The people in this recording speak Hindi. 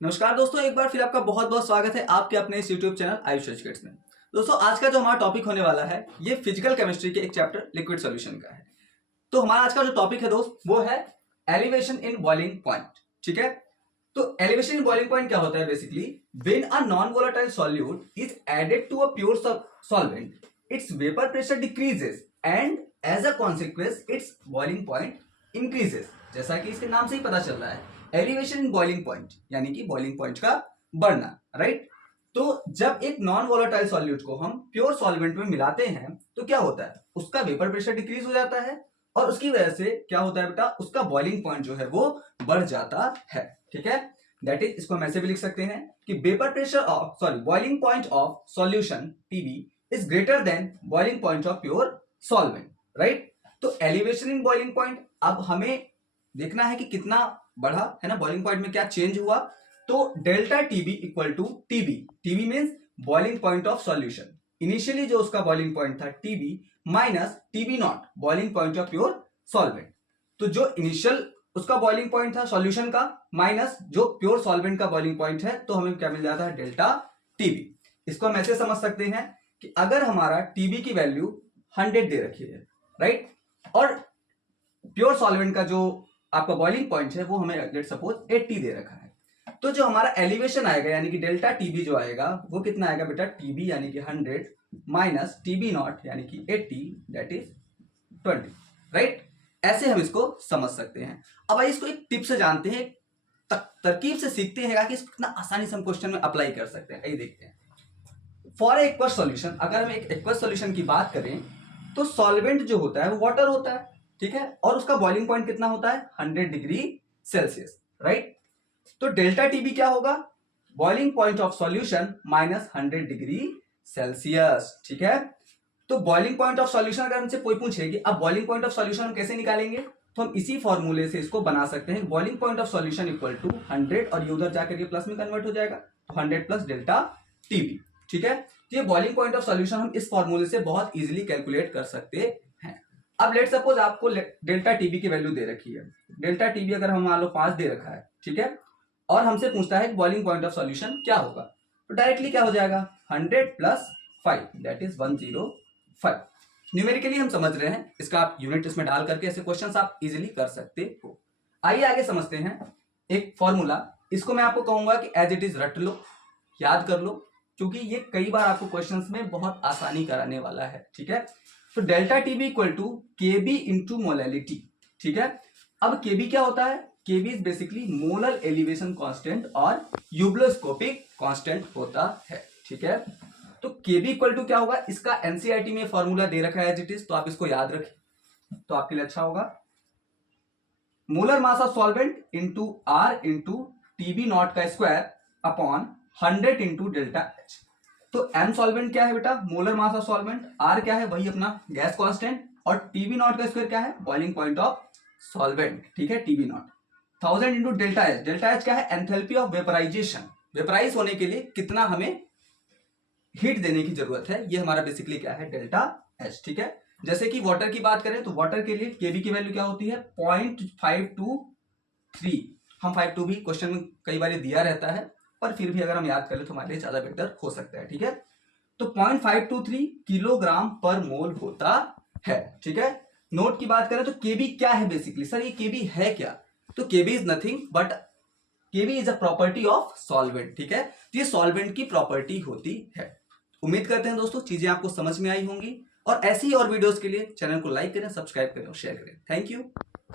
नमस्कार दोस्तों, एक बार फिर आपका बहुत बहुत स्वागत है आपके अपने इस यूट्यूब चैनल आयुष एजुकेट्स में। दोस्तों, आज का जो हमारा टॉपिक होने वाला है ये फिजिकल केमिस्ट्री के एक चैप्टर लिक्विड सॉल्यूशन का है। तो हमारा आज का जो टॉपिक है दोस्त वो है एलिवेशन इन बॉइलिंग पॉइंट। ठीक है, तो एलिवेशन इन बॉइलिंग पॉइंट क्या होता है? Basically when a non volatile solute is added to a pure solvent, its vapour pressure decreases and as a consequence its boiling point increases. जैसा कि इसके नाम से ही पता चल रहा है, एलिवेशन इन बॉइलिंग पॉइंट यानी कि बॉइलिंग पॉइंट का बढ़ना, राइट। तो जब एक नॉन वोलेटाइल सॉल्यूट को हम प्योर सॉल्वेंट में मिलाते हैं तो क्या होता है, उसका वेपर प्रेशर डिक्रीज हो जाता है और उसकी वजह से क्या होता है बेटा, उसका बॉइलिंग पॉइंट जो है वो बढ़ जाता है। ठीक है, दैट इज, इसको हम ऐसे भी लिख सकते हैं कि vapour pressure of boiling point of solution TB is greater than boiling point of pure solvent, right. तो एलिवेशन इन बॉइलिंग पॉइंट, अब हमें देखना है कि कितना बढ़ा है ना, बॉइलिंग पॉइंट में क्या चेंज हुआ। तो delta TB equal to TB, TB means boiling point of solution. Initially जो उसका बॉइलिंग पॉइंट था TB minus TB naught boiling point of pure solvent. तो जो इनिशियल उसका बॉइलिंग पॉइंट था सॉल्यूशन का माइनस जो प्योर सॉल्वेंट का बॉइलिंग पॉइंट है, तो हमें क्या मिल जाता है, डेल्टा टीबी। इसको हम ऐसे समझ सकते हैं कि अगर हमारा टीबी की वैल्यू 100 दे रखी है, राइट, और प्योर सॉल्वेंट का जो आपका बॉइलिंग पॉइंट है वो हमें लेट सपोज 80 दे रखा है, तो जो हमारा एलिवेशन आएगा यानी कि डेल्टा टीबी जो आएगा वो कितना आएगा बेटा, टीबी यानी कि 100 माइनस टीबी नॉट यानी कि 80 दैट इज 20, राइट। ऐसे हम इसको समझ सकते हैं। अब आइए इसको एक टिप से जानते हैं, तरकीब से सीखते हैं कि इसको कितना आसानी से हम क्वेश्चन में अप्लाई कर सकते हैं। आइए देखते हैं। फॉर एक्वस सॉल्यूशन, अगर हम एक एक्वस सॉल्यूशन की बात करें तो सॉल्वेंट जो होता है वो वाटर होता है, ठीक है, और उसका बॉइलिंग पॉइंट कितना होता है, 100 डिग्री सेल्सियस, राइट। तो डेल्टा टीबी क्या होगा, boiling point of solution minus 100 degree Celsius. ठीक है, तो बॉइलिंग पॉइंट ऑफ सॉल्यूशन अगर हमसे कोई पूछे कि अब बॉइलिंग पॉइंट ऑफ सॉल्यूशन हम कैसे निकालेंगे, तो हम इसी फॉर्मूले से इसको बना सकते हैं। Boiling point of solution equal to 100 और ये उधर जाकर के प्लस में कन्वर्ट हो जाएगा, तो 100 प्लस डेल्टा टीबी। ठीक है, तो ये बॉइलिंग पॉइंट ऑफ सॉल्यूशन हम इस फॉर्मूले से बहुत इजीली कैलकुलेट कर सकते हैं। अब लेट सपोज आपको डेल्टा टीबी की वैल्यू दे रखी है, डेल्टा टीबी अगर हम मान लो 5 दे रखा है, ठीक है, और हमसे पूछता है बॉइलिंग पॉइंट ऑफ सॉल्यूशन क्या होगा, तो डायरेक्टली क्या हो जाएगा, 100 प्लस 5 दैट इज 105। न्यूमेरिकली हम समझ रहे हैं, इसका आप यूनिट इसमें डाल करके ऐसे क्वेश्चंस आप इजीली कर सकते हो। आइए आगे समझते हैं एक फॉर्मूला, इसको मैं आपको कहूंगा कि एज इट इज रट लो, याद कर लो, क्योंकि ये कई बार आपको क्वेश्चंस में बहुत आसानी कराने वाला है। ठीक है, तो delta TB equal to KB into molality. ठीक है, अब केबी क्या होता है, KB is basically molar elevation constant और यूब्लोस्कोपिक कांस्टेंट होता है। ठीक है, तो केबी इक्वल टू क्या होगा, इसका एनसीईआरटी में फॉर्मूला दे रखा है एज इट इज, तो आप इसको याद रखें तो आपके लिए अच्छा होगा। Molar mass of solvent into R into TB naught का square upon 100 into delta H. तो एम सॉल्वेंट क्या है बेटा, molar mass of solvent, R क्या है, वही अपना गैस कांस्टेंट, और टीबी नॉट का स्क्वायर क्या है, बॉइलिंग पॉइंट ऑफ सॉल्वेंट। ठीक है, TB naught 1000 into delta H, delta H क्या है, एंथैल्पी ऑफ वेपराइजेशन, वेपराइज होने के लिए कितना हमें हीट देने की जरूरत है, ये हमारा बेसिकली क्या है, डेल्टा एच। ठीक है, जैसे कि वाटर की बात करें तो वाटर के लिए केबी की वैल्यू क्या होती है, 0.523। हम 52 भी क्वेश्चन में कई बार दिया रहता है, पर फिर भी अगर हम याद कर ले तो हमारे लिए ज्यादा बेटर हो सकता है। ठीक है, तो 0.523 किलोग्राम पर मोल होता है। ठीक है, नोट की बात करें तो केबी क्या है, बेसिकली सर ये केबी है क्या, तो KB is nothing but KB is a property of solvent. ठीक है, तो ये सॉल्वेंट की प्रॉपर्टी होती है। उम्मीद करते हैं दोस्तों चीजें आपको समझ में आई होंगी, और ऐसी ही और वीडियोस के लिए चैनल को लाइक करें, सब्सक्राइब करें और शेयर करें। Thank you.